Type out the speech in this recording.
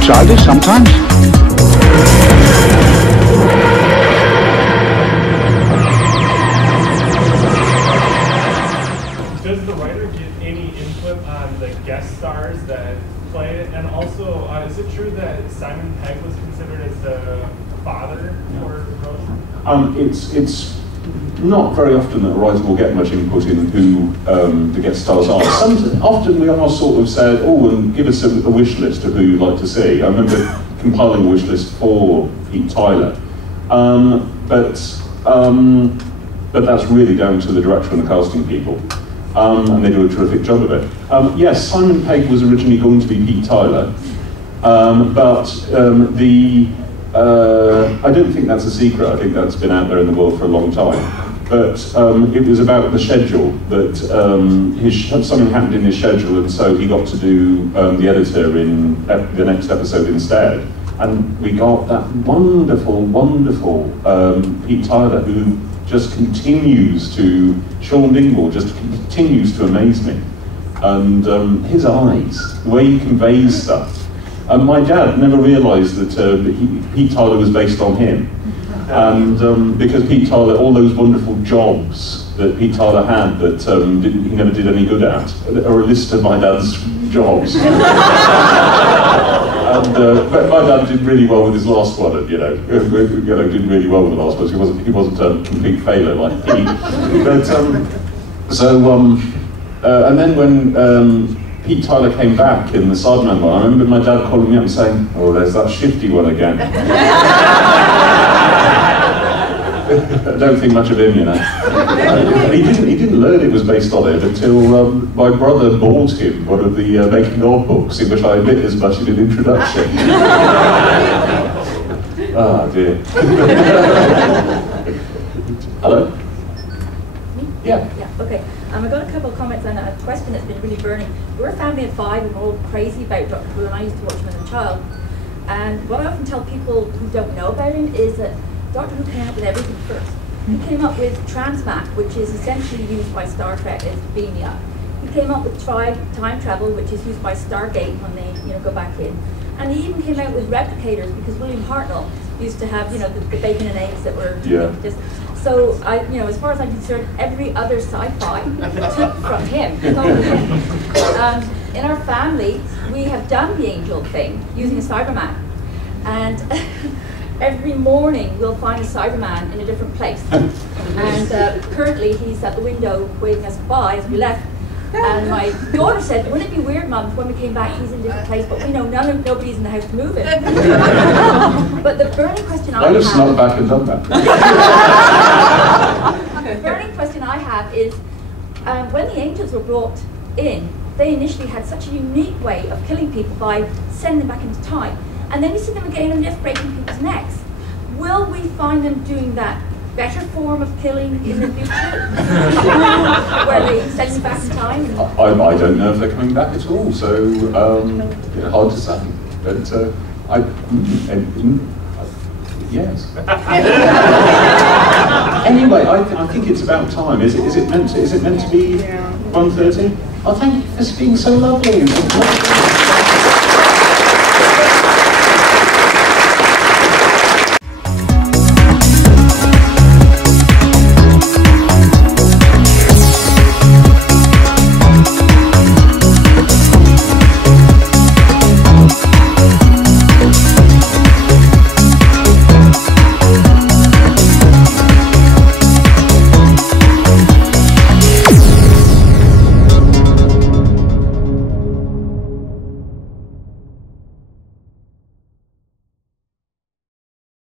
childish sometimes. Does the writer give any input on the guest stars that play it? And also, is it true that Simon Pegg was considered as the father for Rose? It's not very often that a writer will get much input in who the guest stars are. Often we are sort of said, oh, and give us a wish list of who you'd like to see. I remember compiling a wish list for Pete Tyler. But that's really down to the director and the casting people. And they do a terrific job of it. Yes, Simon Pegg was originally going to be Pete Tyler, but I don't think that's a secret. I think that's been out there in the world for a long time. But it was about the schedule, that something happened in his schedule, and so he got to do the editor in the next episode instead. And we got that wonderful, wonderful Pete Tyler, who just continues to, Sean Dingwall just continues to amaze me. And his eyes, the way he conveys stuff. My dad never realised that Pete Tyler was based on him. And because Pete Tyler, all those wonderful jobs that Pete Tyler had that he never did any good at, are a list of my dad's jobs. And, but my dad did really well with his last one, and, did really well with the last one. He wasn't a complete failure like Pete. But and then when Pete Tyler came back in the Sideman one, I remember my dad calling me up and saying, "Oh, there's that shifty one again." I don't think much of him, He didn't learn it was based on it until my brother bought him one of the making of books in which I admit as much in an introduction. Ah, dear. Hello? Yeah. Okay. I got a couple of comments and a question that's been really burning. We're a family of 5 and we're all crazy about Doctor Who, and I used to watch him as a child. And what I often tell people who don't know about him is that Doctor Who came up with everything first. He came up with Transmat, which is essentially used by Star Trek as Venia. He came up with time travel, which is used by Stargate when they go back in. And he even came out with replicators because William Hartnell used to have the bacon and eggs that were just. So as far as I'm concerned, every other sci-fi took from him. In our family, we have done the angel thing using a Cyberman, and every morning we'll find a Cyberman in a different place. And currently he's at the window waving us goodbye as we left. And my daughter said, "Wouldn't it be weird, Mum, if when we came back he's in a different place, but we know nobody's in the house to move it." But the burning question I just snuck back and done that. The burning question I have is, when the angels were brought in, they initially had such a unique way of killing people by sending them back into time. And then you see them again and just breaking people's necks. Will we find them doing that better form of killing in the future? Where they send them back in time? I don't know if they're coming back at all, so hard to say. But yes. Anyway, I think it's about time. Is it meant to be 1:30? Oh, thank you for being so lovely.